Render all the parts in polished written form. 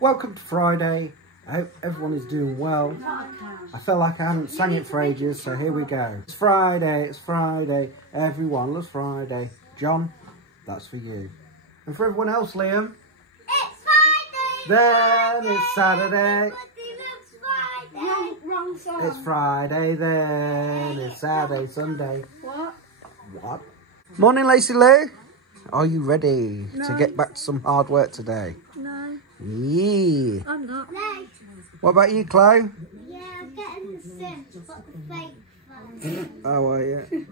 Welcome to Friday. I hope everyone is doing well. I feel like I haven't sang it for ages, so here we go. It's Friday, everyone loves Friday. John, that's for you. And for everyone else, Liam. It's Friday! Then it's Saturday. Wrong song. It's Friday, then it's Saturday, Sunday. What? Morning, Lacey Lou. Are you ready to get back to some hard work today? No. Yeah. I'm not. No. What about you, Chloe? Yeah, I'm getting the sim, but the fake one. How are you?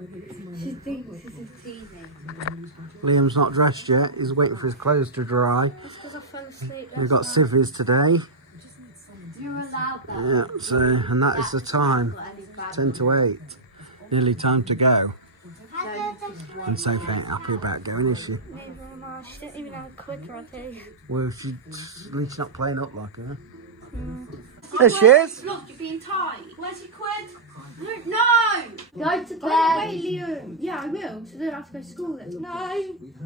She thinks this is teasing. Liam's not dressed yet. He's waiting for his clothes to dry. It's because I fell asleep. We've got civvies today. You're allowed that. Yeah, so, and that is the time. 10 to 8. Nearly time to go. And Soph ain't happy about going, is she? Neither am I. She didn't even have a quid ready. Well, at least she's not playing up like her. There she is. Look, you're being tight. Where's your quid? No! Go to bed. Oh, wait, Liam. Yeah, I will. So then I have to go to school then.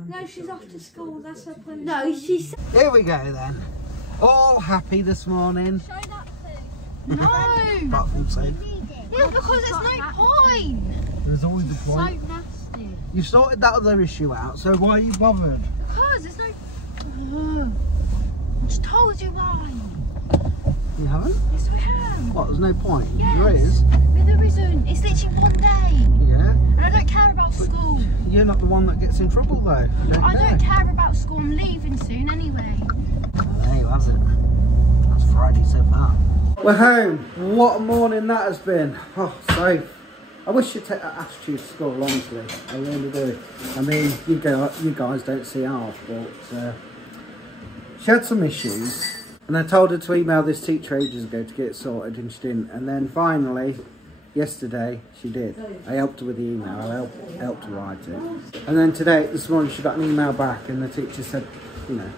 No, she's off to school. That's her plan. No, she's... Here we go then. All happy this morning. Show that thing. No! Apart from Soph. Yeah, because there's no point. There's always a point. So nasty. You've sorted that other issue out, so why are you bothered? Because there's no... I just told you why. You haven't? Yes, we have. What, there's no point? Yes. There is. But there isn't. It's literally one day. Yeah. And I don't care about school. You're not the one that gets in trouble though. I don't care about school. I'm leaving soon anyway. Well, there you have it. That's Friday so far. We're home. What a morning that has been. Oh, Soph. I wish you'd take that attitude to school, honestly. I really do. I mean, you guys don't see half, but she had some issues. And I told her to email this teacher ages ago to get it sorted, and she didn't. And then finally, yesterday, she did. I helped her with the email. I helped her write it. And then this morning, she got an email back, and the teacher said, you know,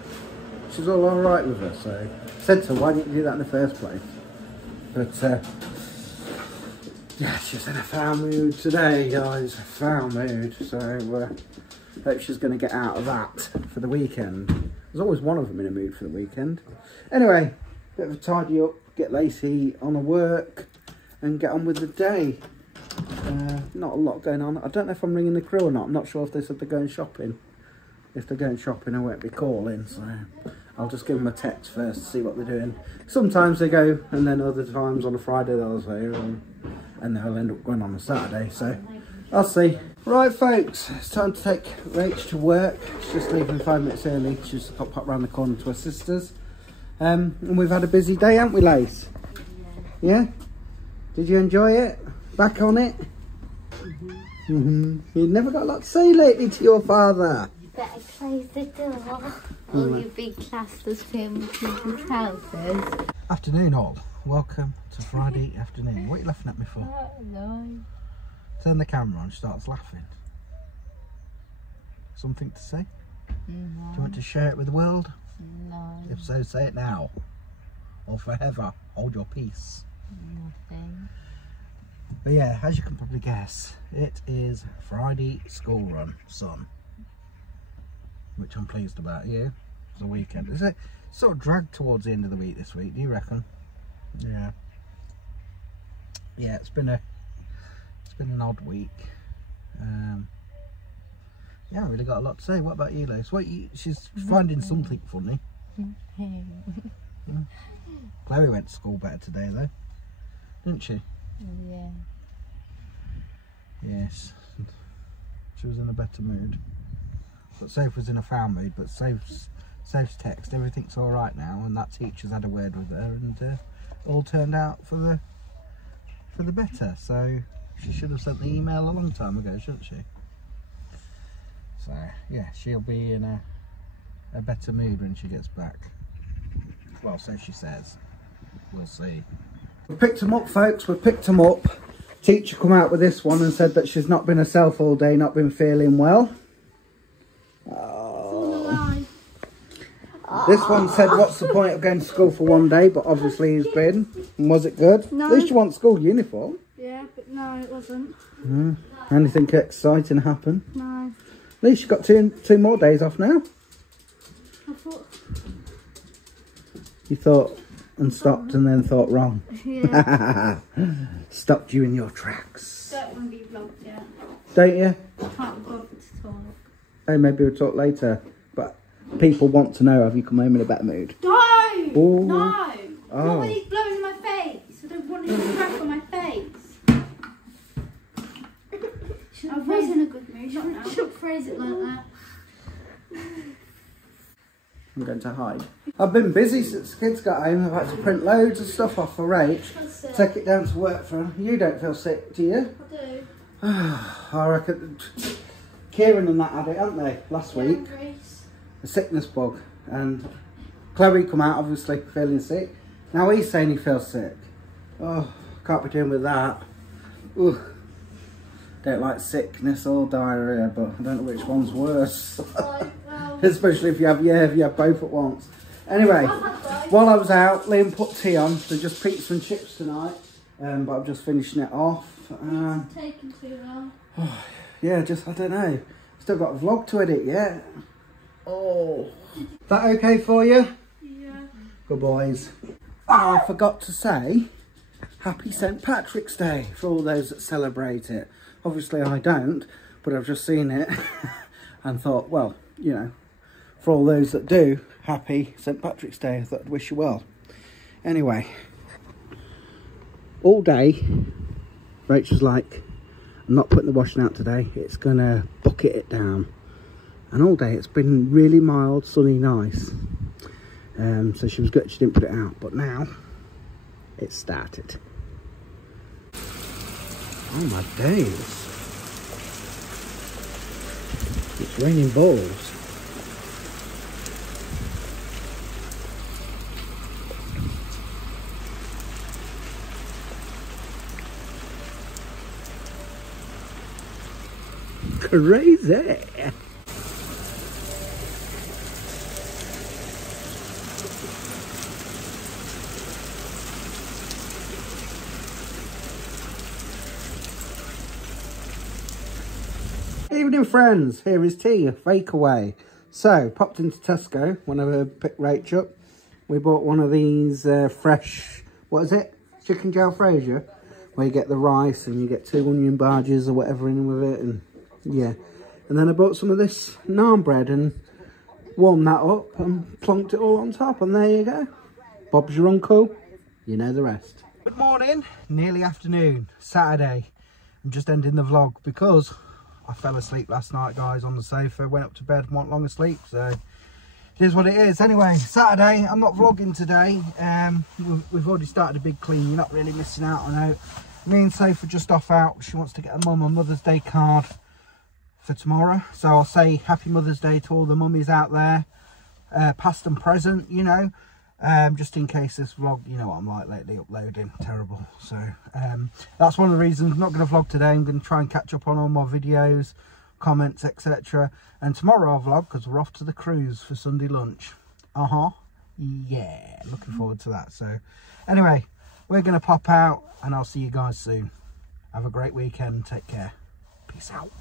she's all right with her. So I said to her, why didn't you do that in the first place? But yeah, she's in a foul mood today, guys. A foul mood. So hope she's going to get out of that for the weekend. There's always one of them in a mood for the weekend. Anyway, bit of a tidy up, get Lacey on her work and get on with the day. Not a lot going on. I don't know if I'm ringing the crew or not. I'm not sure if they said they're going shopping. If they're going shopping, I won't be calling. So I'll just give them a text first to see what they're doing. Sometimes they go, and then other times on a Friday they'll say, and they'll end up going on a Saturday. So I'll see. Right, folks, it's time to take Rach to work. She's just leaving 5 minutes early. She's got to pop round the corner to her sister's. And we've had a busy day, haven't we, Lace? Yeah? Did you enjoy it? Back on it? You've never got a lot to say lately to your father. Better close the door. Or you'll be classed as filming people's houses. Afternoon, all. Welcome to Friday afternoon. What are you laughing at me for? No. Turn the camera on, she starts laughing. Something to say? No. Do you want to share it with the world? No. If so, say it now. Or forever. Hold your peace. Nothing. But yeah, as you can probably guess, it is Friday school run, son. Which I'm pleased about, yeah. It's a weekend. Is it sort of dragged towards the end of the week this week, do you reckon? Yeah. Yeah, it's been an odd week. Yeah, I haven't really got a lot to say. What about you, Luce? She's finding something funny. Chloe went to school better today, though, didn't she? Yeah. Yes. She was in a better mood. But Soph was in a foul mood. But Soph's text, everything's all right now, and that teacher's had a word with her, and all turned out for the better. So she should have sent the email a long time ago, shouldn't she? So yeah, she'll be in a better mood when she gets back. Well, so she says. We'll see. We picked them up, folks. We picked them up. Teacher come out with this one and said that she's not been herself all day, not been feeling well. Oh. This one said, what's the point of going to school for one day? But obviously he's been. And was it good? No. At least you want school uniform. Yeah, but no, it wasn't. Anything exciting happen? No. At least you got two more days off now. I thought... You thought and stopped and then thought wrong. Yeah. Stopped you in your tracks. Don't want to be vlogged yet. Don't you? Can't bother to talk. Oh, maybe we'll talk later. But people want to know, have you come home in a better mood? Don't! Ooh. No! Oh. Not when he's blowing in my face. I don't want him to crack on my face. I was in a good mood. Shouldn't phrase it like that. I'm going to hide. I've been busy since the kids got home. I've had to print loads of stuff off for Rach. Take it down to work for her. You don't feel sick, do you? I do. I reckon Kieran and that had it, haven't they, last week? A sickness bug. And Chloe come out, obviously, feeling sick. Now he's saying he feels sick. Oh, can't be doing with that. Ugh. Don't like sickness or diarrhea, but I don't know which one's worse. Especially if you have both at once. Anyway, while I was out, Liam put tea on, so just pizza and chips tonight. But I'm just finishing it off. It's taking too long. Yeah, just, I don't know. Still got a vlog to edit yet. Oh. Is that okay for you? Yeah. Good boys. Oh, I forgot to say, happy St. Patrick's Day for all those that celebrate it. Obviously I don't, but I've just seen it and thought, well, you know, for all those that do, happy St. Patrick's Day. I thought I'd wish you well. Anyway, all day, Rachel's like, I'm not putting the washing out today. It's going to bucket it down. And all day it's been really mild, sunny, nice. So she was good she didn't put it out. But now, it's started. Oh my days. It's raining balls. Crazy. Evening friends, here is tea, a fake away. So, popped into Tesco when I picked Rach up. We bought one of these fresh, what is it? Chicken jalfrezi, where you get the rice and you get 2 onion barges or whatever in with it, and yeah. And then I bought some of this naan bread and warmed that up and plonked it all on top, and there you go. Bob's your uncle, you know the rest. Good morning, nearly afternoon, Saturday. I'm just ending the vlog because I fell asleep last night, guys, on the sofa. Went up to bed, went long asleep, so it is what it is. Anyway, Saturday, I'm not vlogging today. We've already started a big clean. You're not really missing out on it. Me and Soph are just off out. She wants to get her mum a Mother's Day card for tomorrow. So I'll say Happy Mother's Day to all the mummies out there, past and present, you know. Just in case this vlog, you know what I'm like lately, uploading, terrible. So that's one of the reasons I'm not going to vlog today. I'm going to try and catch up on all my videos, comments, etc. And tomorrow I'll vlog because we're off to the cruise for Sunday lunch. Yeah, looking forward to that. So anyway, we're going to pop out and I'll see you guys soon. Have a great weekend. Take care. Peace out.